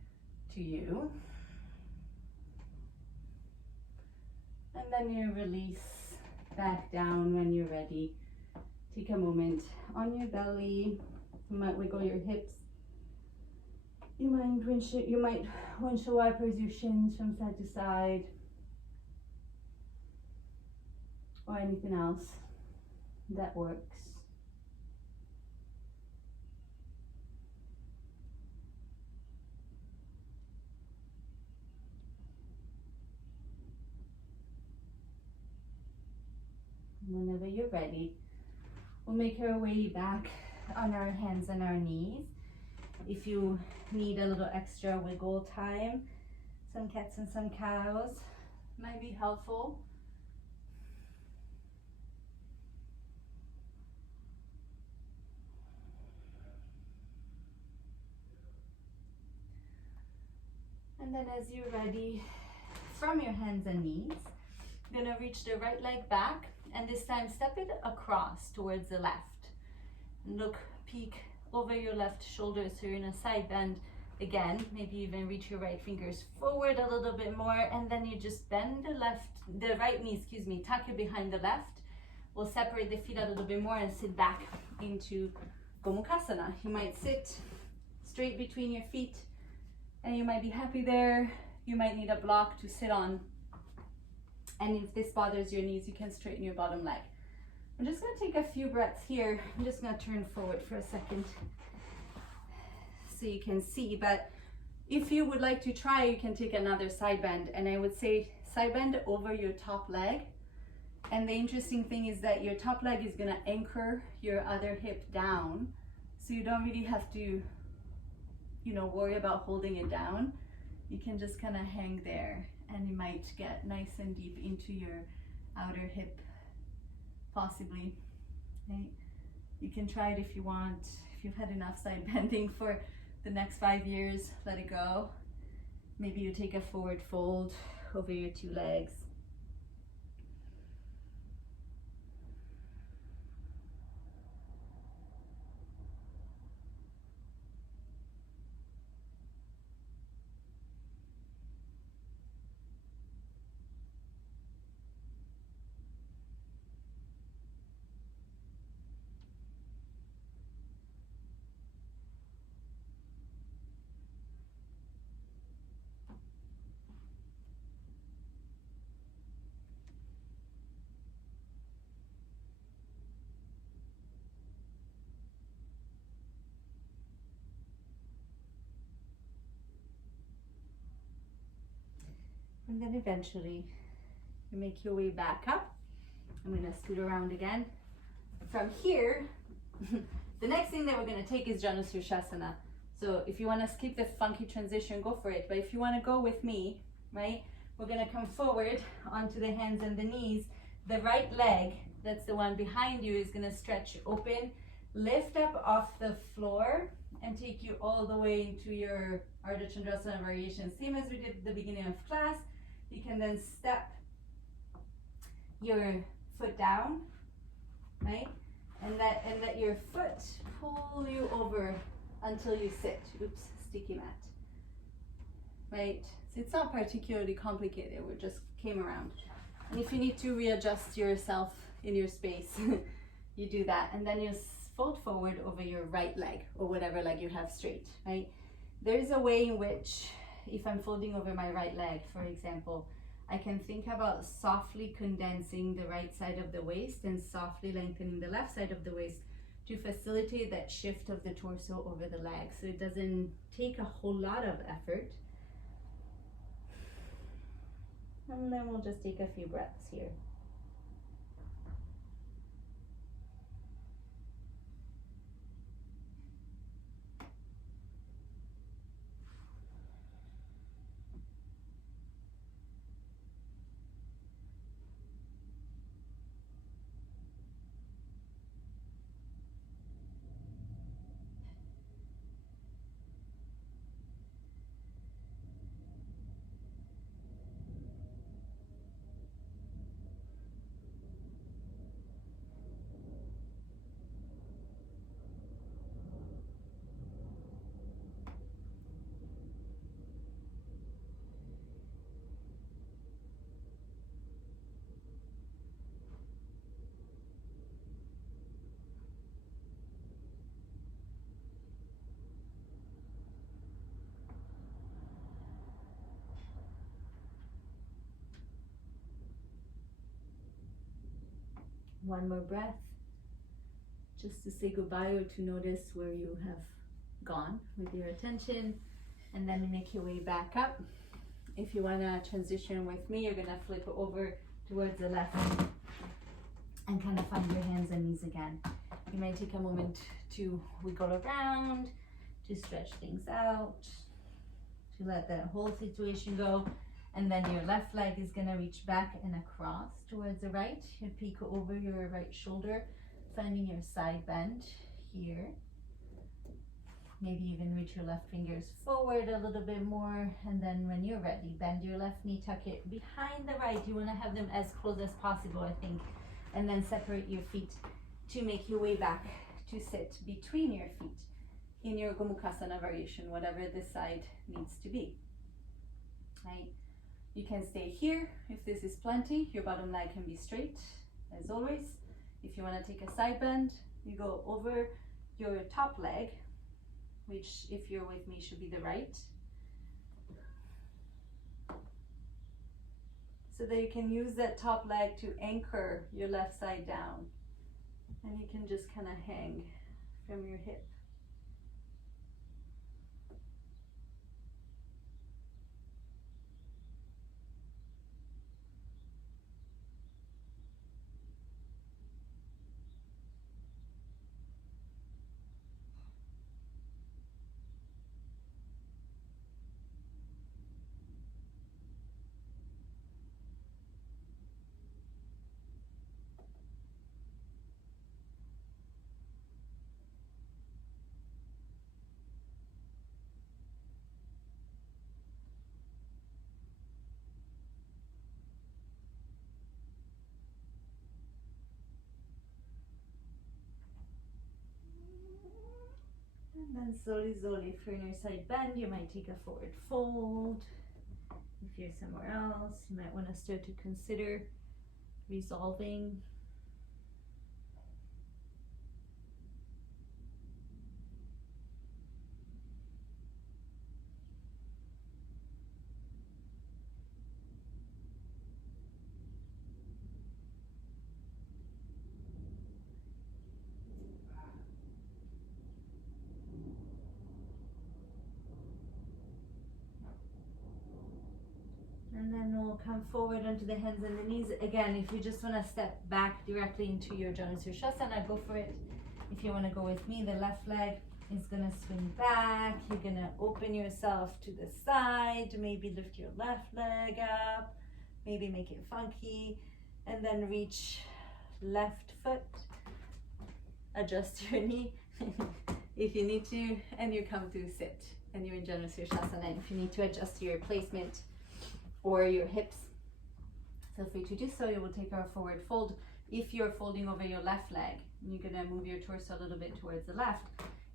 to you. And then you release back down when you're ready. Take a moment on your belly. You might wiggle your hips. You might windshield wipers your shins from side to side, or anything else that works. Whenever you're ready, we'll make our way back on our hands and our knees. If you need a little extra wiggle time, some cats and some cows might be helpful. And then as you're ready, from your hands and knees, you're gonna reach the right leg back, and this time step it across towards the left. Look, peek over your left shoulder, so you're in a side bend again. Maybe even reach your right fingers forward a little bit more, and then you just bend the right knee, tuck it behind the left. We'll separate the feet a little bit more and sit back into Gomukhasana. You might sit straight between your feet, and you might be happy there. You might need a block to sit on. And if this bothers your knees, you can straighten your bottom leg. I'm just gonna take a few breaths here. I'm just gonna turn forward for a second so you can see, but if you would like to try, you can take another side bend, and I would say side bend over your top leg. And the interesting thing is that your top leg is gonna anchor your other hip down, so you don't really have to, worry about holding it down. You can just kind of hang there, and you might get nice and deep into your outer hip, possibly, right? You can try it if you want. If you've had enough side bending for the next 5 years, let it go. Maybe you take a forward fold over your two legs. And then eventually you make your way back up. I'm gonna scoot around again. From here, the next thing that we're gonna take is Janu Sirsasana. So if you wanna skip the funky transition, go for it. But if you wanna go with me, right, we're gonna come forward onto the hands and the knees. The right leg, that's the one behind you, is gonna stretch open, lift up off the floor, and take you all the way into your Ardha Chandrasana variation. Same as we did at the beginning of class. You can then step your foot down, right? And let your foot pull you over until you sit. Oops, sticky mat. Right? So it's not particularly complicated. We just came around. And if you need to readjust yourself in your space, you do that. And then you fold forward over your right leg, or whatever leg you have straight, right? There's a way in which, if I'm folding over my right leg, for example, I can think about softly condensing the right side of the waist and softly lengthening the left side of the waist to facilitate that shift of the torso over the leg. So it doesn't take a whole lot of effort. And then we'll just take a few breaths here. One more breath, just to say goodbye or to notice where you have gone with your attention, and then make your way back up. If you want to transition with me, you're going to flip over towards the left and kind of find your hands and knees again. You might take a moment to wiggle around, to stretch things out, to let that whole situation go. And then your left leg is going to reach back and across towards the right. You peek over your right shoulder, finding your side bend here. Maybe even reach your left fingers forward a little bit more. And then when you're ready, bend your left knee, tuck it behind the right. You want to have them as close as possible, I think. And then separate your feet to make your way back to sit between your feet in your Gomukhasana variation, whatever this side needs to be. Right? You can stay here if this is plenty. Your bottom leg can be straight as always. If you want to take a side bend, you go over your top leg, which if you're with me should be the right, so that you can use that top leg to anchor your left side down, and you can just kind of hang from your hip. And then slowly for your side bend, you might take a forward fold. If you're somewhere else, you might want to start to consider resolving. And then we'll come forward onto the hands and the knees. Again, if you just want to step back directly into your Janushirshasana, go for it. If you want to go with me, the left leg is going to swing back. You're going to open yourself to the side. Maybe lift your left leg up. Maybe make it funky. And then reach left foot. Adjust your knee if you need to. And you come to sit. And you're in Janushirshasana. If you need to adjust your placement or your hips, feel free to do so. You will take our forward fold. If you're folding over your left leg, you're gonna move your torso a little bit towards the left.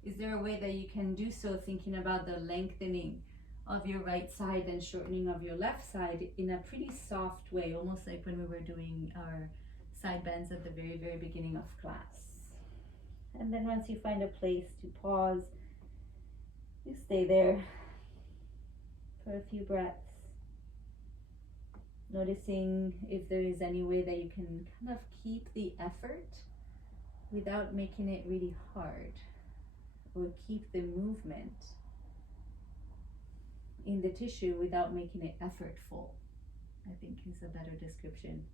Is there a way that you can do so thinking about the lengthening of your right side and shortening of your left side in a pretty soft way, almost like when we were doing our side bends at the very beginning of class? And then once you find a place to pause, you stay there for a few breaths. Noticing if there is any way that you can kind of keep the effort without making it really hard, or keep the movement in the tissue without making it effortful, I think is a better description.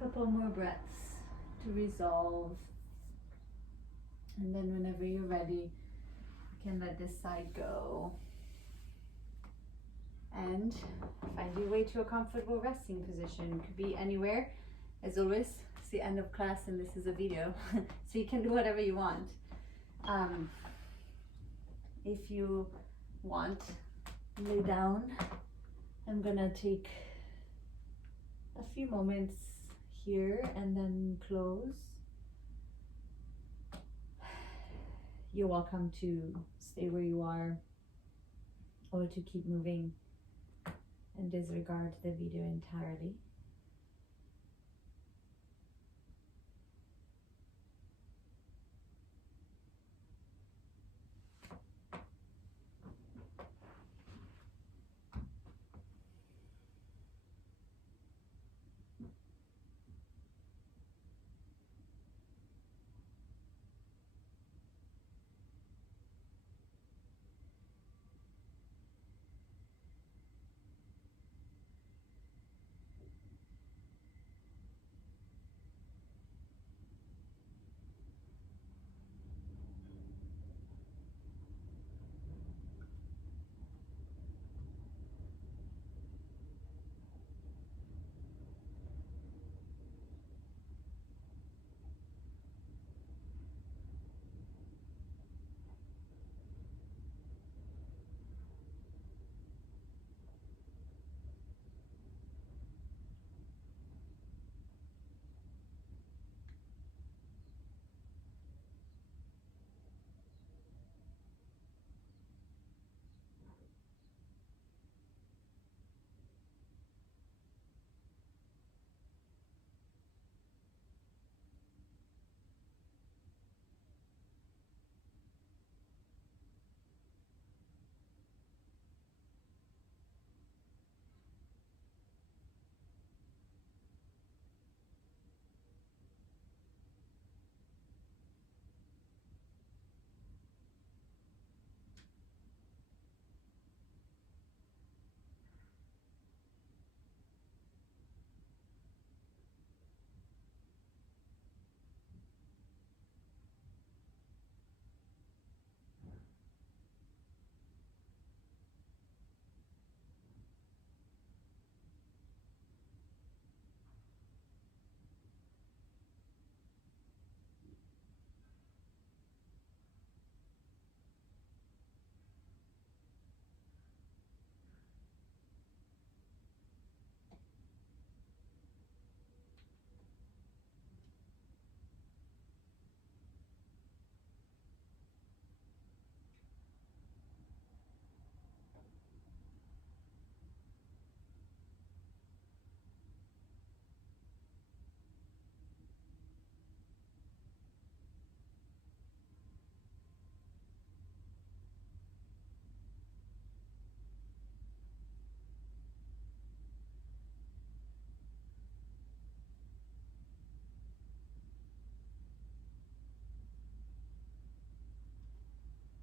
A couple more breaths to resolve, and then whenever you're ready, you can let this side go and find your way to a comfortable resting position. Could be anywhere. As always, it's the end of class and this is a video, so you can do whatever you want. If you want, lay down. I'm gonna take a few moments here and then close. You're welcome to stay where you are or to keep moving and disregard the video entirely.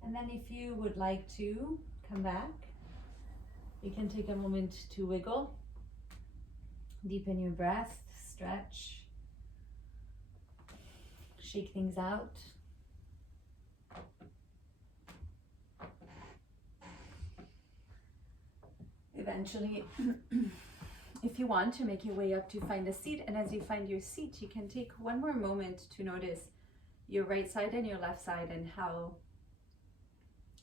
And then if you would like to come back, you can take a moment to wiggle, deepen your breath, stretch, shake things out. Eventually, if you want to make your way up to find a seat, and as you find your seat, you can take one more moment to notice your right side and your left side and how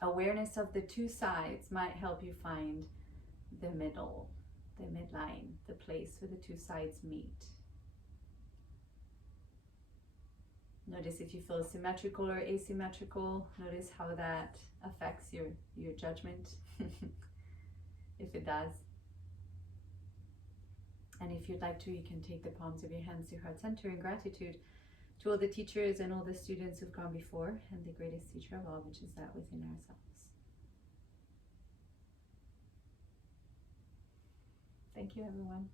awareness of the two sides might help you find the middle, the midline, the place where the two sides meet. Notice if you feel symmetrical or asymmetrical. Notice how that affects your judgment, if it does. And if you'd like to, you can take the palms of your hands to heart center in gratitude to all the teachers and all the students who've gone before, and the greatest teacher of all, which is that within ourselves. Thank you, everyone.